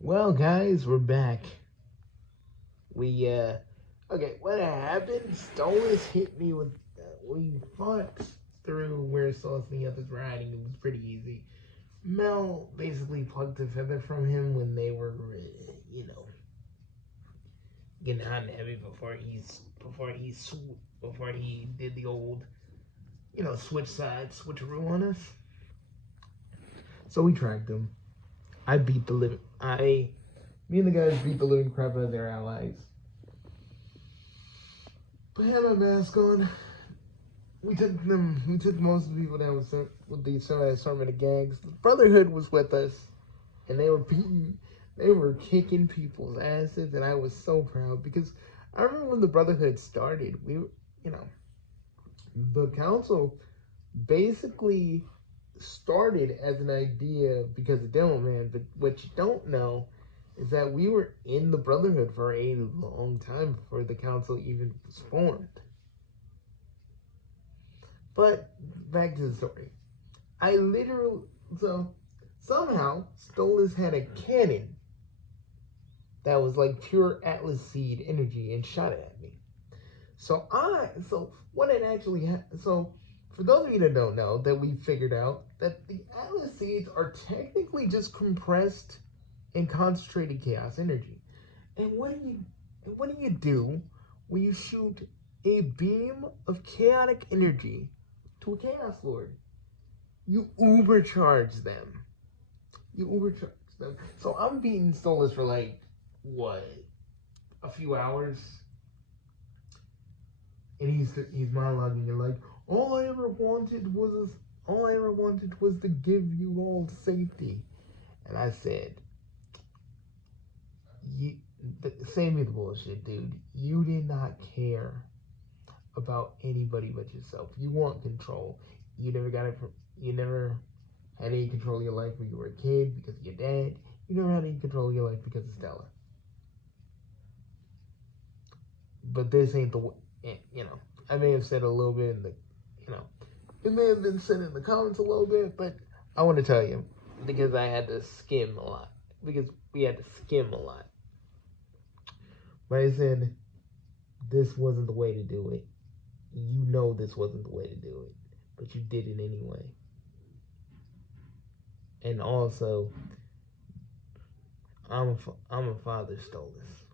Well, guys, we're back. Okay, what happened? Stolas hit me with, we fought through where Stolas and the others were hiding. It was pretty easy. Mel basically plucked a feather from him when they were, getting hot and heavy before he did the old, switch sides, switcheroo on us. So we tracked him. Me and the guys beat the living crap out of their allies. But I had my mask on. We took most of the people down with the assortment of gags. The Brotherhood was with us, and they were kicking people's asses, and I was so proud because I remember when the Brotherhood started, the council basically started as an idea because of Demo Man, but what you don't know is that we were in the Brotherhood for a long time before the council even was formed. But back to the story. Somehow Stolas had a cannon that was like pure Atlas Seed energy and shot it at me. So what had actually happened, for those of you that don't know, that we figured out that the Atlas Seeds are technically just compressed and concentrated chaos energy. And what do you do when you shoot a beam of chaotic energy to a Chaos Lord? You ubercharge them. So I'm beating Stolas for like a few hours, and he's monologuing and like, all I ever wanted was to give you all safety. And I said, save me the bullshit, dude. You did not care about anybody but yourself. You want control. You never had any control of your life when you were a kid because of your dad. You never had any control of your life because of Stella. But this ain't the way, I may have said a little bit in the, it may have been said in the comments a little bit, but I want to tell you, because I had to skim a lot. Because we had to skim a lot. But I said, this wasn't the way to do it. You know this wasn't the way to do it. But you did it anyway. And also, I'm a father, Stolas.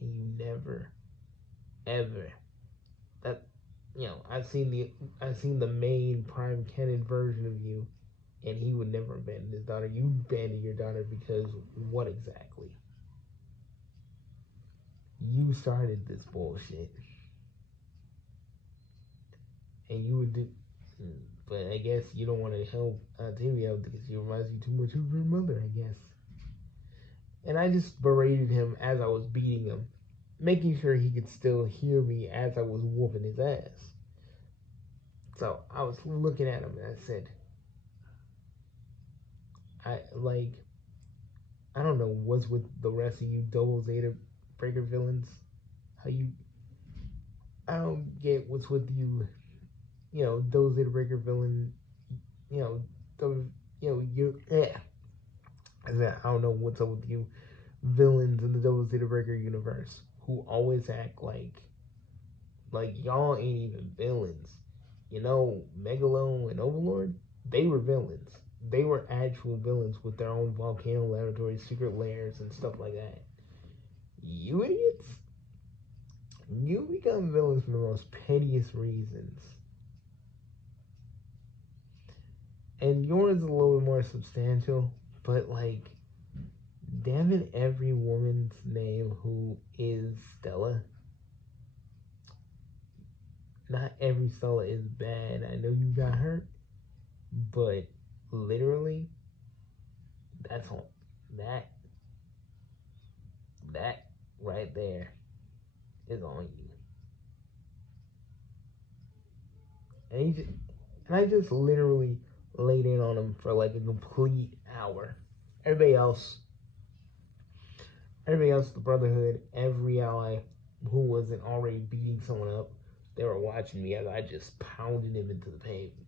And you never, ever, I've seen the main prime canon version of you, and he would never abandon his daughter. You abandoned your daughter because what exactly? You started this bullshit. And you would do, but I guess you don't want to help Timmy out because she reminds you too much of your mother, I guess. And I just berated him as I was beating him, making sure he could still hear me as I was whooping his ass. So I was looking at him and I said, I don't know what's with the rest of you Double Zeta Breaker villains. I don't get what's with you, Double Zeta Breaker villain, I don't know what's up with you villains in the Double Zeta Breaker universe who always act like y'all ain't even villains. Megalo and Overlord, they were villains. They were actual villains with their own volcano laboratories, secret lairs, and stuff like that. You idiots, you become villains for the most pettiest reasons. And yours is a little bit more substantial, but damn it, every woman's name who is Stella. Not every Stella is bad. I know you got hurt, but literally, that's all. That right there is on you. And I just literally laid in on him for like a complete hour. Everybody else, the Brotherhood, every ally who wasn't already beating someone up, they were watching me as I just pounded him into the pavement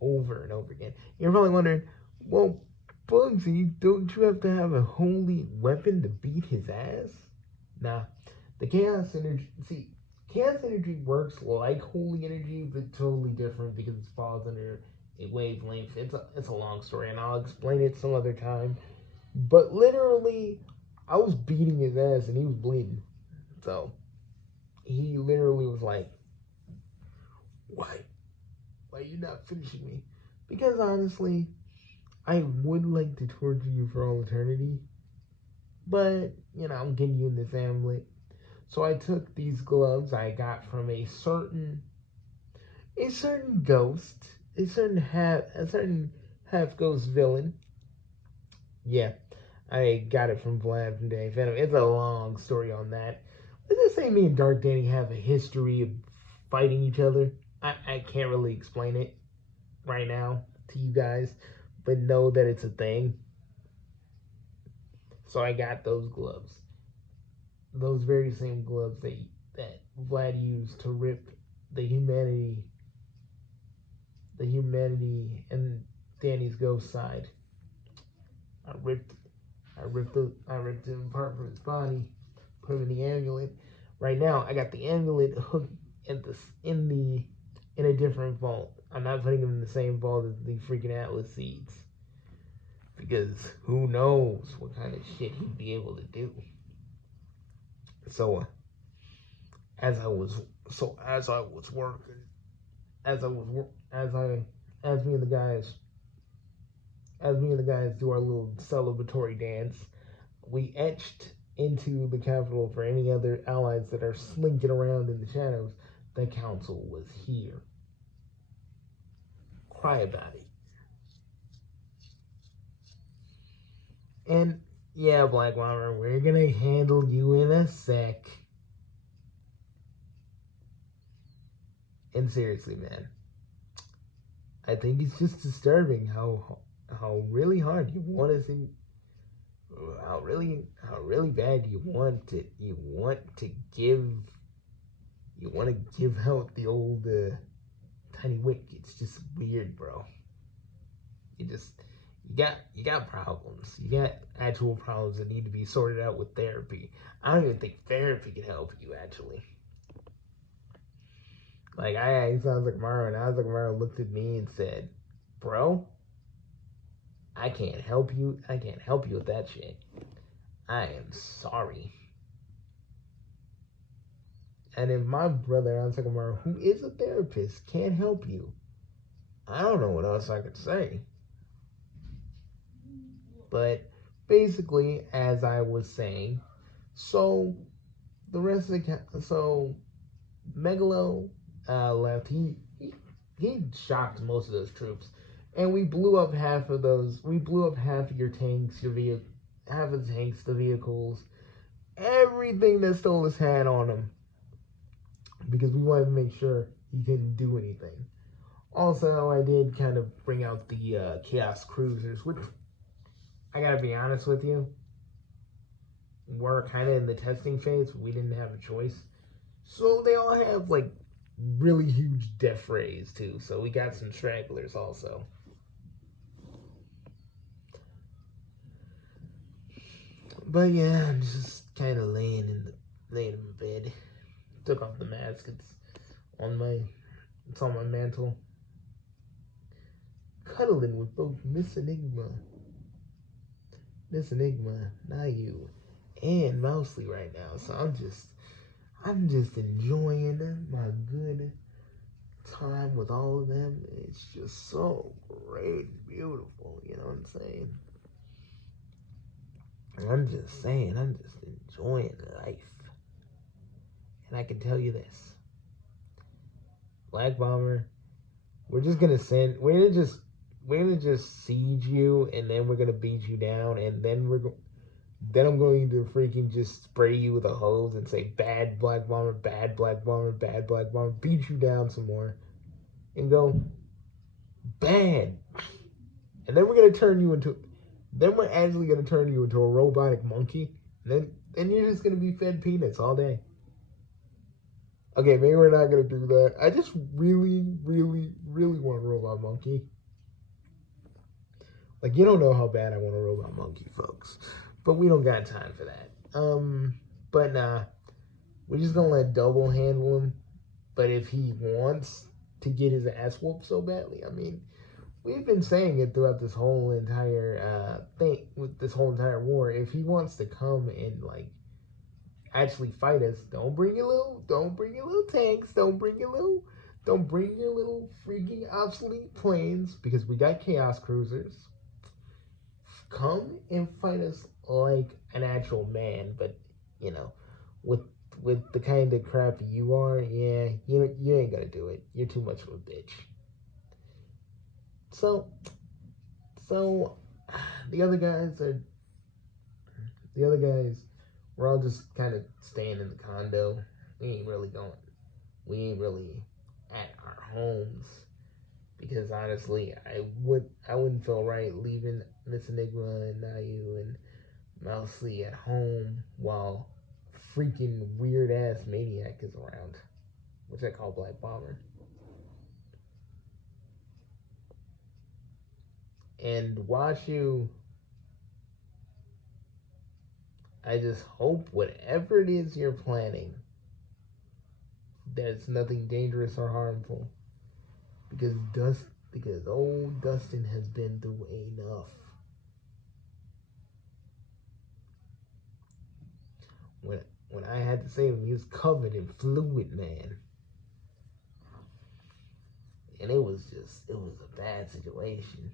over and over again. You're probably wondering, well, Bugsy, don't you have to have a holy weapon to beat his ass? Nah, the chaos energy. See, chaos energy works like holy energy, but totally different because it falls under a wavelength. It's a long story, and I'll explain it some other time. But literally, I was beating his ass, and he was bleeding. So he literally was like, "Why? Why are you not finishing me?" Because honestly, I would like to torture you for all eternity, but I'm getting you in this amulet. So I took these gloves I got from a certain ghost, a certain half ghost villain. Yeah, I got it from Vlad from Danny Phantom. It's a long story on that. Let's just say me and Dark Danny have a history of fighting each other. I can't really explain it right now to you guys, but know that it's a thing. So I got those gloves. Those very same gloves that Vlad used to rip the humanity and Danny's ghost side. I ripped I ripped him apart from his body, put him in the amulet. Right now I got the amulet hooked at this in a different vault. I'm not putting him in the same vault as the freaking Atlas seeds. Because who knows what kind of shit he'd be able to do. So as I was working, as I was as I as me and the guys do our little celebratory dance, we etched into the capital for any other allies that are slinking around in the shadows. The council was here. Cry about it. And yeah, Black Bomber, we're gonna handle you in a sec. And seriously, man, I think it's just disturbing how really hard you want to see, how really bad you want to give out the old tiny wick. It's just weird, bro. You got problems. You got actual problems that need to be sorted out with therapy. I don't even think therapy can help you actually. Like I sounds like Mario, and Mario looked at me and said, "Bro, I can't help you. I can't help you with that shit. I am sorry." And if my brother, Mario, who is a therapist, can't help you, I don't know what else I could say. But basically, as I was saying, so the rest of so Megalo left. He shocked most of those troops, and we blew up half of those. We blew up half of your tanks, half of the tanks, the vehicles, everything that Stolas had on him, because we wanted to make sure he didn't do anything. Also, I did kind of bring out the Chaos Cruisers, which I gotta be honest with you, we're kind of in the testing phase. We didn't have a choice. So they all have like really huge death rays too. So we got some stragglers also. But yeah, I'm just kind of laying in my bed. Took off the mask. It's on my mantle. Cuddling with both Miss Enigma, Nayu, and Mousley right now. So I'm just enjoying my good time with all of them. It's just so great and beautiful, you know what I'm saying? I'm just saying, I'm just enjoying life. And I can tell you this, Black Bomber, we're gonna just siege you, and then we're gonna beat you down, and then I'm going to freaking just spray you with a hose and say, bad Black Bomber, bad Black Bomber, bad Black Bomber, beat you down some more, and go, bad. And then we're actually going to turn you into a robotic monkey, and then you're just going to be fed peanuts all day. Okay, maybe we're not going to do that. I just really, really, really want a robot monkey. Like, you don't know how bad I want a robot monkey, folks. But we don't got time for that. But nah, we're just gonna let Double handle him. But if he wants to get his ass whooped so badly, I mean, we've been saying it throughout this whole entire thing, with this whole entire war. If he wants to come and like actually fight us, don't bring your little tanks, don't bring your little freaking obsolete planes, because we got chaos cruisers. Come and fight us like an actual man, but you know, with the kind of crap you are, yeah, you ain't gonna do it. You're too much of a bitch. So so the other guys are the other guys. We're all just kind of staying in the condo. We ain't really going. We ain't really at our homes, because honestly, I wouldn't feel right leaving Miss Enigma and Nayu and Mousely at home while freaking weird ass Maniac is around, which I call Black Bomber. And Washu, I just hope whatever it is you're planning, there's nothing dangerous or harmful, because old Dustin has been through enough. When I had to save him, he was covered in fluid, man. And it was a bad situation.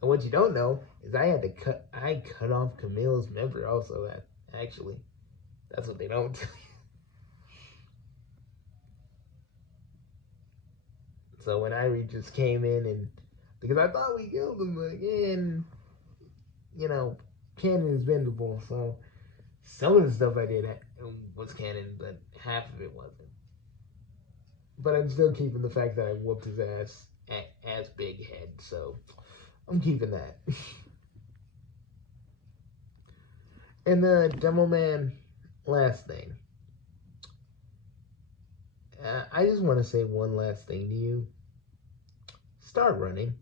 And what you don't know is I cut off Camille's member also. That actually, that's what they don't tell you. So when Irie just came in, and because I thought we killed him, but again, you know, canon is bendable. So some of the stuff I did was canon, but half of it wasn't. But I'm still keeping the fact that I whooped his ass as Big Head. So I'm keeping that. And the Demo Man, last thing. I just want to say one last thing to you. Start running.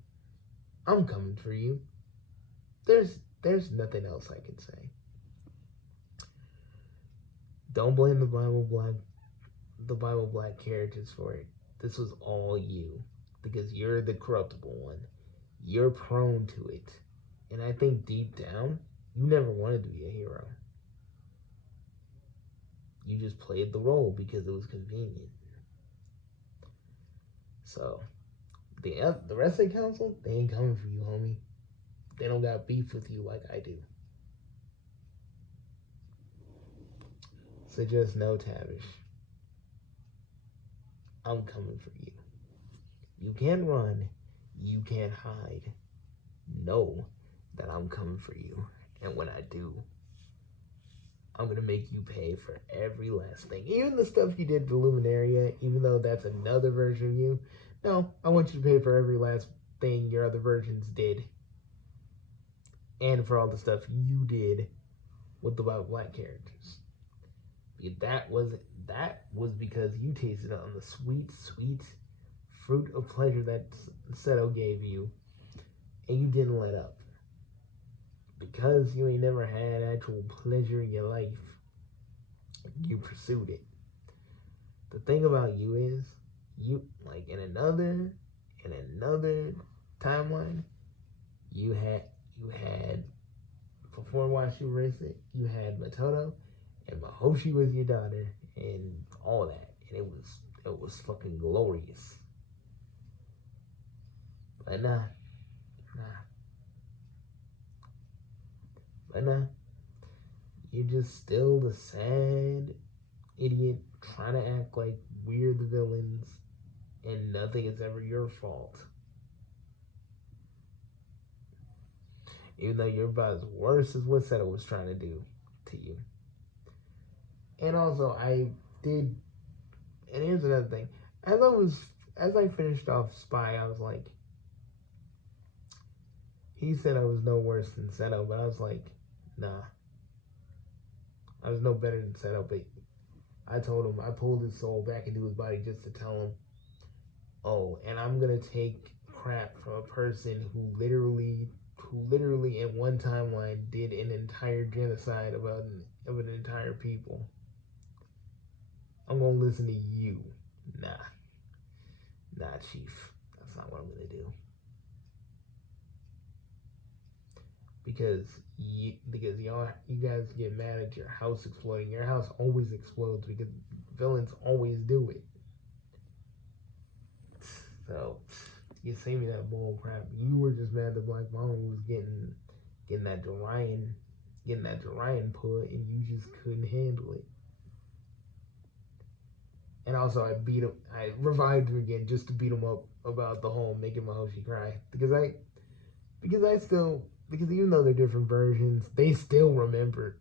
I'm coming for you. There's nothing else I can say. Don't blame the Bible Black characters for it. This was all you, because you're the corruptible one. You're prone to it. And I think deep down, you never wanted to be a hero. You just played the role because it was convenient. So, the rest of the council, they ain't coming for you, homie. They don't got beef with you like I do. So just know, Tavish, I'm coming for you. You can't run. You can't hide. Know that I'm coming for you. And when I do, I'm going to make you pay for every last thing. Even the stuff you did to Luminaria, even though that's another version of you. No, I want you to pay for every last thing your other versions did. And for all the stuff you did with the Black characters. That was because you tasted on the sweet, sweet fruit of pleasure that Seto gave you, and you didn't let up. Because you ain't never had actual pleasure in your life, you pursued it. The thing about you is, you, like, in another timeline, you had before Washu raced it, you had Matoto, and Mahoshi was your daughter, and all that, and it was fucking glorious. But nah. But nah, you're just still the sad idiot trying to act like we're the villains, and nothing is ever your fault. Even though you're about as worse as what Seto was trying to do to you. And also, I did, and here's another thing. As I finished off Spy, I was like, he said I was no worse than Seto, but I was like, nah. I was no better than Seto, but I told him, I pulled his soul back into his body just to tell him, oh, and I'm going to take crap from a person who literally in one timeline did an entire genocide of an entire people. I'm gonna listen to you. Nah, Chief. That's not what I'm gonna do. Because you guys get mad at your house exploding. Your house always explodes because villains always do it. So you say me that bull crap. You were just mad that Black Mama was getting that Jorian put, and you just couldn't handle it. And also, I revived him again just to beat him up about the whole making Mahoshi cry because even though they're different versions, they still remember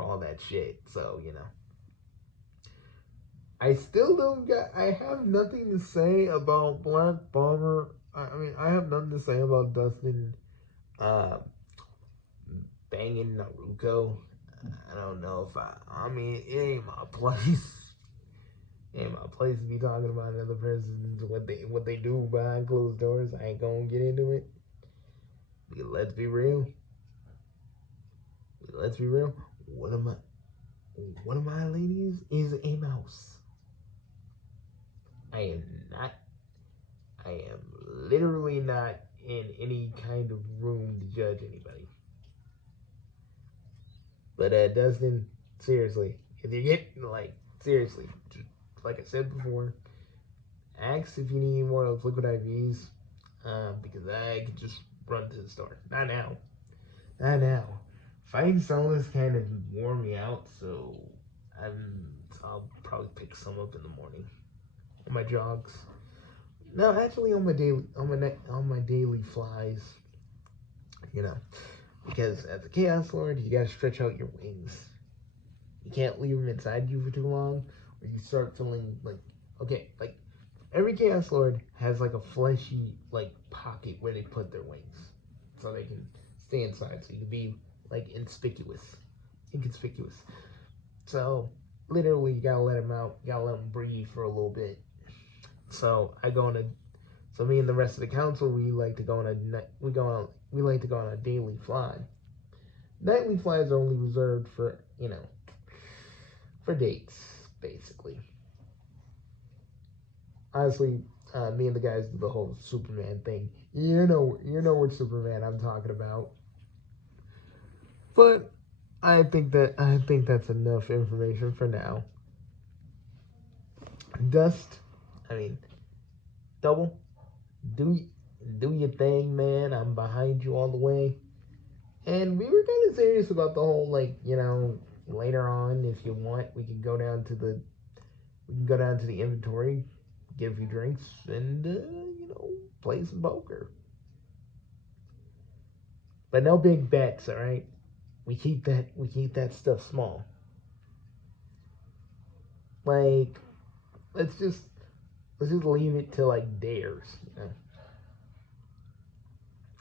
all that shit. So I still don't I have nothing to say about Black Bomber. I have nothing to say about Dustin banging Naruto. I don't know if it ain't my place. It ain't my place to be talking about another person's what they do behind closed doors. I ain't gonna get into it. Because let's be real. One of my ladies is a mouse. I am literally not in any kind of room to judge anybody. But Dustin, seriously, if you get seriously, like I said before, ask if you need more of those liquid IVs, because I could just run to the store. Not now. Fighting solos kind of wore me out, so I'll probably pick some up in the morning on my jogs. No, actually on my daily flies. Because as a Chaos Lord, you gotta stretch out your wings. You can't leave them inside you for too long, or you start feeling every Chaos Lord has a fleshy pocket where they put their wings, so they can stay inside, so you can be inconspicuous. So literally, you gotta let them out. You gotta let them breathe for a little bit. So me and the rest of the council, we like to go on a daily fly. Nightly flies are only reserved for dates, basically. Honestly, me and the guys do the whole Superman thing. You know which Superman I'm talking about. But I think that's enough information for now. Dust, Double, do your thing, man. I'm behind you all the way. And we were kind of serious about the whole later on, if you want, we can go down to the inventory, get a few drinks, and play some poker. But no big bets, all right? We keep that stuff small. Let's just leave it to dares,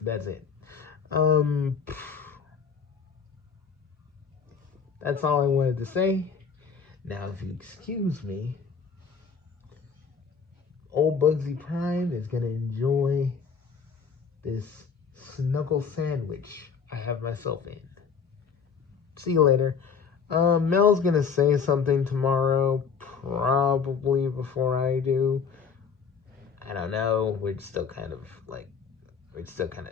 That's it. That's all I wanted to say. Now, if you excuse me, old Bugsy Prime is gonna enjoy this snuggle sandwich I have myself in. See you later. Mel's gonna say something tomorrow, probably before I do. I don't know. We're still kind of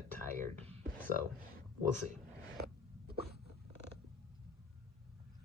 tired, so we'll see.